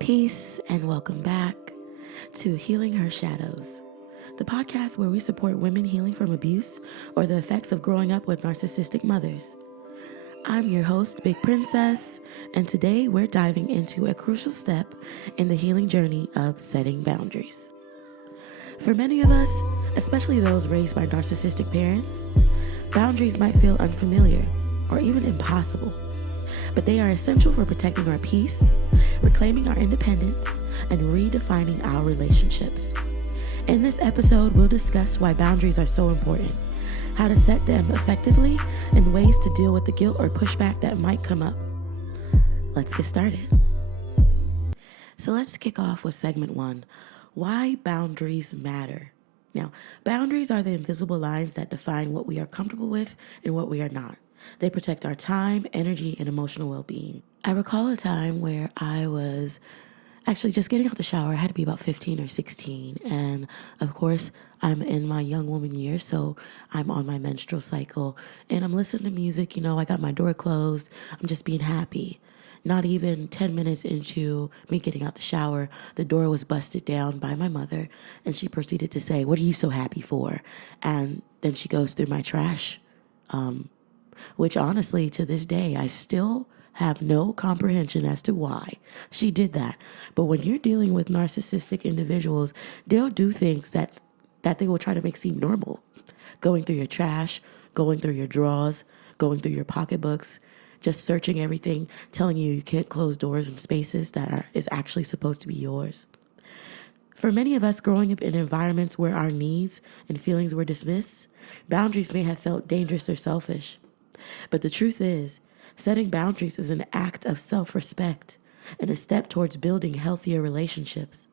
Peace and welcome back to Healing Her Shadows, the podcast where we support women healing from abuse or the effects of growing up with narcissistic mothers. I'm your host, Big Princess, and today we're diving into a crucial step in the healing journey of setting boundaries. For many of us, especially those raised by narcissistic parents, boundaries might feel unfamiliar or even impossible, but they are essential for protecting our peace, reclaiming our independence, and redefining our relationships. In this episode, we'll discuss why boundaries are so important, how to set them effectively, and ways to deal with the guilt or pushback that might come up. Let's get started. So let's kick off with segment 1, why boundaries matter. Now, boundaries are the invisible lines that define what we are comfortable with and what we are not. They protect our time, energy, and emotional well-being. I recall a time where I was actually just getting out the shower. I had to be about 15 or 16. And of course, I'm in my young woman years, so I'm on my menstrual cycle. And I'm listening to music, I got my door closed. I'm just being happy. Not even 10 minutes into me getting out the shower, the door was busted down by my mother, and she proceeded to say, "What are you so happy for?" And then she goes through my trash, which honestly, to this day, I still have no comprehension as to why she did that. But when you're dealing with narcissistic individuals, they'll do things that they will try to make seem normal. Going through your trash, going through your drawers, going through your pocketbooks, just searching everything, telling you can't close doors and spaces that is actually supposed to be yours. For many of us growing up in environments where our needs and feelings were dismissed, boundaries may have felt dangerous or selfish. But the truth is, setting boundaries is an act of self-respect and a step towards building healthier relationships.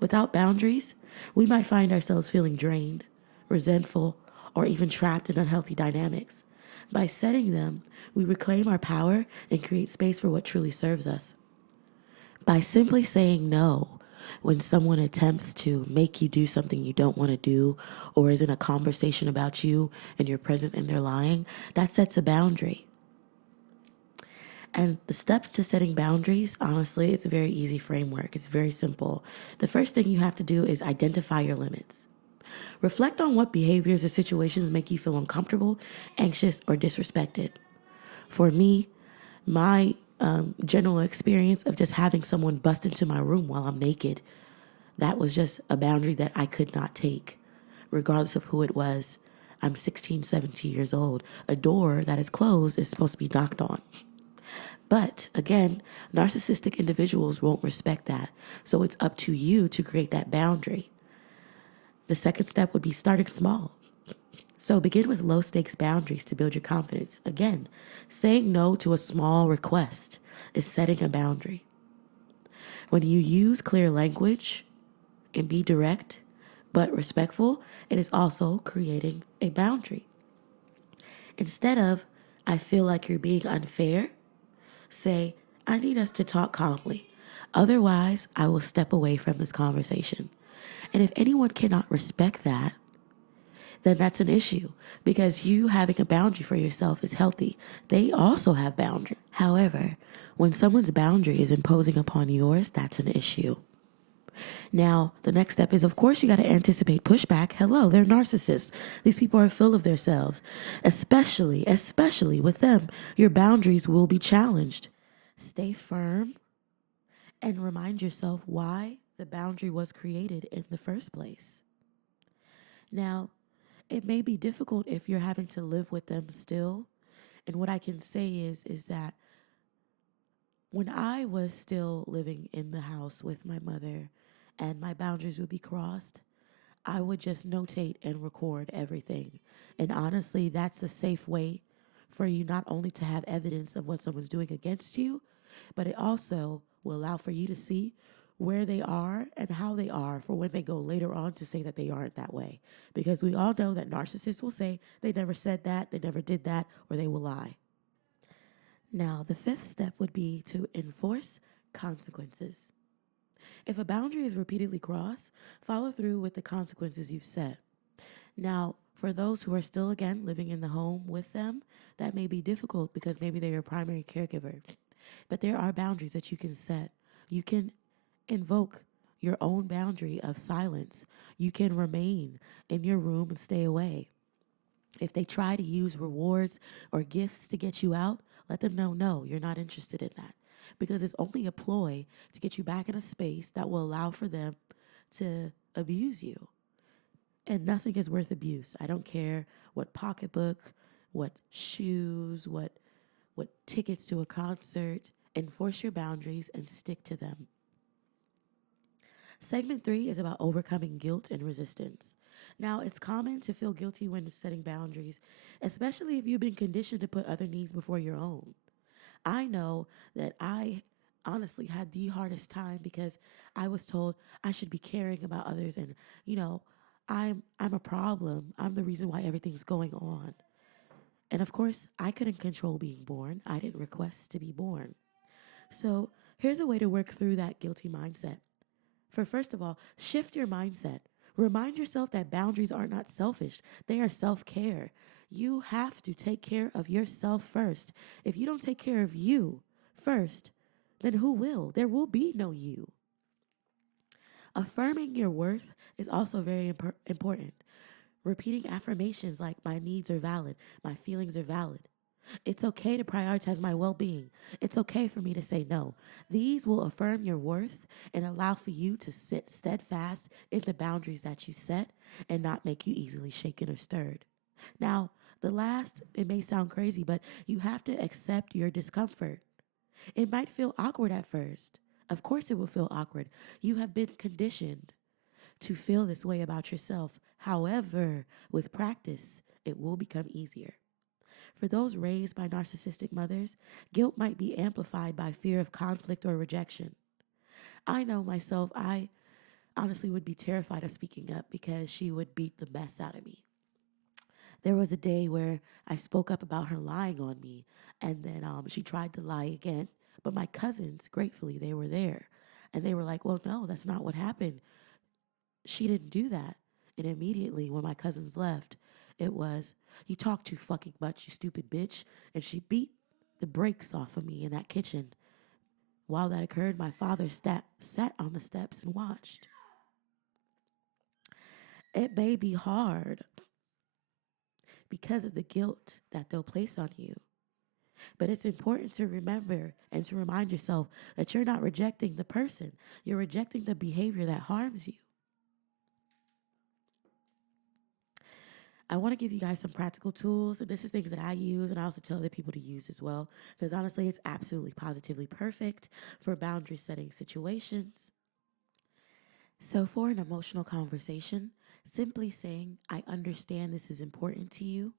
Without boundaries, we might find ourselves feeling drained, resentful, or even trapped in unhealthy dynamics. By setting them, we reclaim our power and create space for what truly serves us. By simply saying no when someone attempts to make you do something you don't want to do or is in a conversation about you and you're present and they're lying, that sets a boundary. And the steps to setting boundaries, honestly, it's a very easy framework. It's very simple. The first thing you have to do is identify your limits. Reflect on what behaviors or situations make you feel uncomfortable, anxious, or disrespected. For me, my general experience of just having someone bust into my room while I'm naked, that was just a boundary that I could not take, regardless of who it was. I'm 16, 17 years old. A door that is closed is supposed to be knocked on. But again, narcissistic individuals won't respect that. So it's up to you to create that boundary. The second step would be starting small. So begin with low stakes boundaries to build your confidence. Again, saying no to a small request is setting a boundary. When you use clear language and be direct but respectful, it is also creating a boundary. Instead of, "I feel like you're being unfair," say, "I need us to talk calmly. Otherwise, I will step away from this conversation." And if anyone cannot respect that, then that's an issue because you having a boundary for yourself is healthy. They also have boundaries. However, when someone's boundary is imposing upon yours, that's an issue. Now, the next step is, of course, you got to anticipate pushback. Hello, they're narcissists. These people are full of themselves. Especially with them, your boundaries will be challenged. Stay firm and remind yourself why the boundary was created in the first place. Now, it may be difficult if you're having to live with them still. And what I can say is that when I was still living in the house with my mother and my boundaries would be crossed, I would just notate and record everything. And honestly, that's a safe way for you not only to have evidence of what someone's doing against you, but it also will allow for you to see where they are and how they are for when they go later on to say that they aren't that way. Because we all know that narcissists will say they never said that, they never did that, or they will lie. Now, the fifth step would be to enforce consequences. If a boundary is repeatedly crossed, follow through with the consequences you've set. Now, for those who are still, again, living in the home with them, that may be difficult because maybe they're your primary caregiver. But there are boundaries that you can set. You can invoke your own boundary of silence. You can remain in your room and stay away. If they try to use rewards or gifts to get you out, let them know no, you're not interested in that. Because it's only a ploy to get you back in a space that will allow for them to abuse you. And nothing is worth abuse. I don't care what pocketbook, what shoes, what tickets to a concert. Enforce your boundaries and stick to them. Segment 3 is about overcoming guilt and resistance. Now, it's common to feel guilty when setting boundaries, especially if you've been conditioned to put other needs before your own. I know that I honestly had the hardest time because I was told I should be caring about others and, I'm a problem. I'm the reason why everything's going on. And of course, I couldn't control being born. I didn't request to be born. So, here's a way to work through that guilty mindset. First of all, shift your mindset. Remind yourself that boundaries are not selfish, they are self care. You have to take care of yourself first. If you don't take care of you first, then who will? There will be no you. Affirming your worth is also very important. Repeating affirmations like, my needs are valid, my feelings are valid. It's okay to prioritize my well being. It's okay for me to say no. These will affirm your worth and allow for you to sit steadfast in the boundaries that you set and not make you easily shaken or stirred. Now, the last, it may sound crazy, but you have to accept your discomfort. It might feel awkward at first. Of course, it will feel awkward. You have been conditioned to feel this way about yourself. However, with practice, it will become easier. For those raised by narcissistic mothers, guilt might be amplified by fear of conflict or rejection. I know myself, I honestly would be terrified of speaking up because she would beat the mess out of me. There was a day where I spoke up about her lying on me, and then she tried to lie again. But my cousins, gratefully, they were there. And they were like, well, no, that's not what happened. She didn't do that. And immediately when my cousins left, it was, you talk too fucking much, you stupid bitch. And she beat the brakes off of me in that kitchen. While that occurred, my father sat on the steps and watched. It may be hard because of the guilt that they'll place on you. But it's important to remember and to remind yourself that you're not rejecting the person. You're rejecting the behavior that harms you. I want to give you guys some practical tools, and this is things that I use, and I also tell other people to use as well, because honestly, it's absolutely positively perfect for boundary setting situations. So for an emotional conversation, simply saying, I understand this is important to you,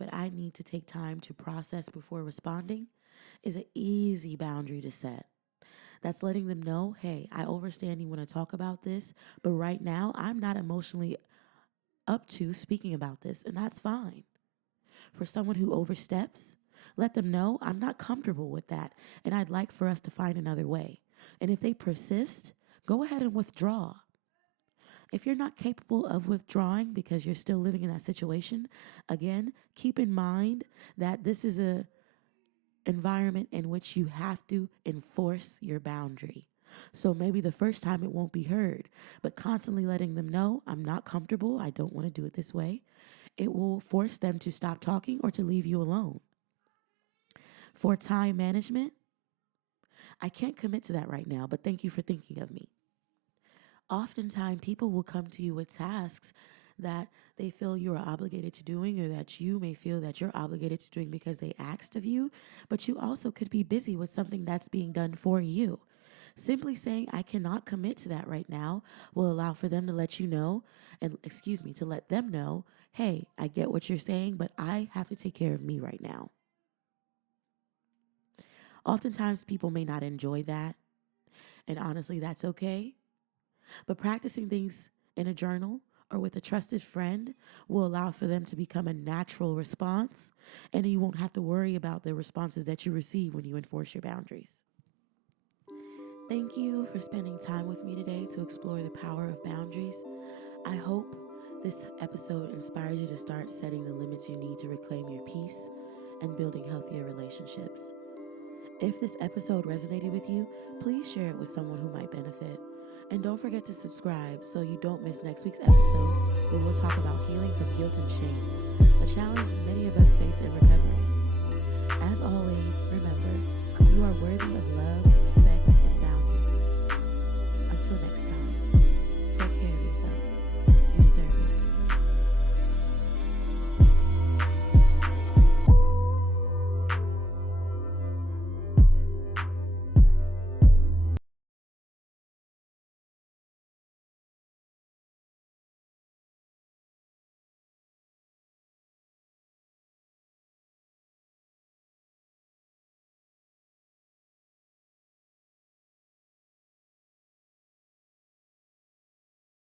but I need to take time to process before responding, is an easy boundary to set. That's letting them know, hey, I understand you want to talk about this, but right now I'm not emotionally up to speaking about this, and that's fine. For someone who oversteps, let them know I'm not comfortable with that, and I'd like for us to find another way. And if they persist, go ahead and withdraw. If you're not capable of withdrawing because you're still living in that situation, again, keep in mind that this is a environment in which you have to enforce your boundary. So maybe the first time it won't be heard, but constantly letting them know, I'm not comfortable, I don't want to do it this way, it will force them to stop talking or to leave you alone. For time management, I can't commit to that right now, but thank you for thinking of me. Oftentimes, people will come to you with tasks that they feel you are obligated to doing, or that you may feel that you're obligated to doing because they asked of you, but you also could be busy with something that's being done for you. Simply saying, I cannot commit to that right now will allow for them to let you know, to let them know, hey, I get what you're saying, but I have to take care of me right now. Oftentimes, people may not enjoy that, and honestly, that's okay. But practicing things in a journal or with a trusted friend will allow for them to become a natural response, and you won't have to worry about the responses that you receive when you enforce your boundaries. Thank you for spending time with me today to explore the power of boundaries. I hope this episode inspires you to start setting the limits you need to reclaim your peace and building healthier relationships. If this episode resonated with you, please share it with someone who might benefit. And don't forget to subscribe so you don't miss next week's episode, where we'll talk about healing from guilt and shame, a challenge many of us face in recovery. As always, remember,